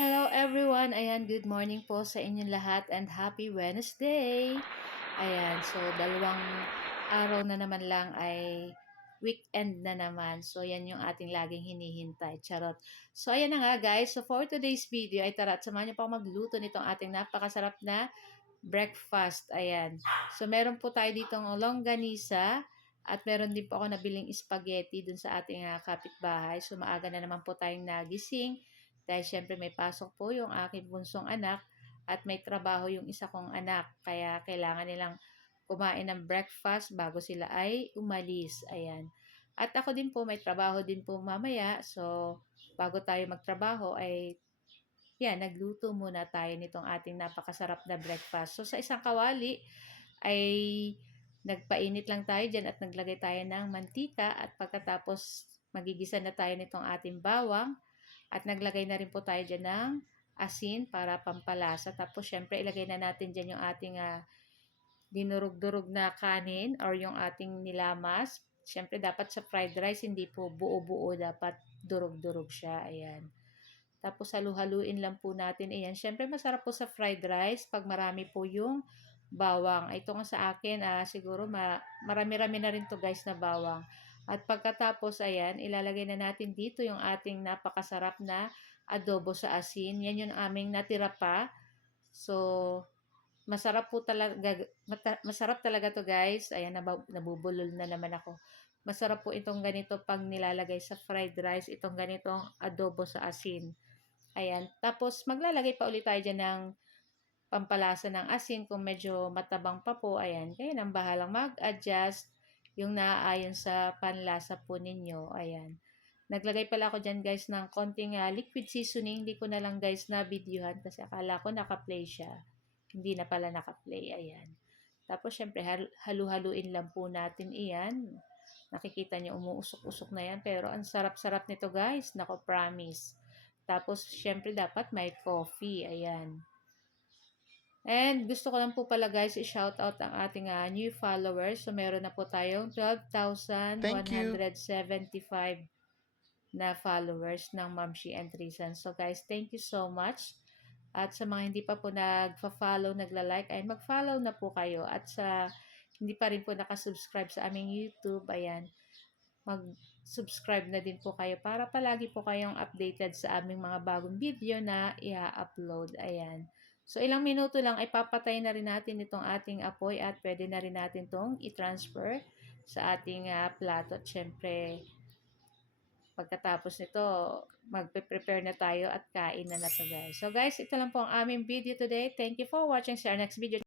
Hello everyone! Ayan, good morning po sa inyong lahat and happy Wednesday! Ayan, so dalawang araw na naman lang ay weekend na naman. So yan yung ating laging hinihintay. Charot! So ayan na nga guys. So for today's video ay tara at samahan niyo pa ako magluto nitong ating napakasarap na breakfast. Ayan. So meron po tayo ditong longganisa at meron din po ako nabiling spaghetti dun sa ating kapitbahay. So maaga na naman po tayong nagising. Dahil syempre may pasok po yung aking bunsong anak at may trabaho yung isa kong anak. Kaya kailangan nilang kumain ng breakfast bago sila ay umalis. Ayan. At ako din po, may trabaho din po mamaya. So, bago tayo magtrabaho ay yan, nagluto muna tayo nitong ating napakasarap na breakfast. So, sa isang kawali ay nagpainit lang tayo dyan at naglagay tayo ng mantika at pagkatapos magigisa na tayo nitong ating bawang. At naglagay na rin po tayo dyan ng asin para pampalasa. Tapos syempre ilagay na natin dyan yung ating dinurog-durog na kanin or yung ating nilamas. Syempre dapat sa fried rice hindi po buo-buo, dapat durog-durog siya. Ayan. Tapos halu-haluin lang po natin. Ayan. Syempre masarap po sa fried rice pag marami po yung bawang. Ito nga sa akin, siguro marami-rami na rin to guys na bawang. At pagkatapos, ayan, ilalagay na natin dito yung ating napakasarap na adobo sa asin. Yan yung aming natira pa. So, masarap talaga to guys. Ayan, nabubulol na naman ako. Masarap po itong ganito pag nilalagay sa fried rice. Itong ganitong adobo sa asin. Ayan. Tapos, maglalagay pa ulit tayo dyan ng pampalasa ng asin kung medyo matabang pa po. Ayan. Kaya nang bahalang mag-adjust yung naaayon sa panlasa po ninyo. Ayan. Naglagay pala ako dyan guys ng konting liquid seasoning. Hindi ko na lang guys na videohan kasi akala ko naka-play siya. Hindi na pala naka-play. Ayan. Tapos syempre halu-haluin lang po natin iyan. Nakikita niyo umuusok-usok na yan. Pero ang sarap-sarap nito guys. Nako, promise. Tapos syempre dapat may coffee. Ayan. And gusto ko lang po pala guys i-shoutout ang ating new followers. So meron na po tayong Thank you. 12,175 na followers ng Mamshi and Trisan. So guys, thank you so much. At sa mga hindi pa po nagfa-follow, nagla-like, ay mag-follow na po kayo. At sa hindi pa rin po nakasubscribe sa aming YouTube, ayan, mag-subscribe na din po kayo para palagi po kayong updated sa aming mga bagong video na i-upload. Ayan. So, ilang minuto lang ay papatay na rin natin itong ating apoy at pwede na rin natin itong i-transfer sa ating plato. At syempre, pagkatapos nito, magpe-prepare na tayo at kain na to guys. So guys, ito lang po ang aming video today. Thank you for watching. See our next video.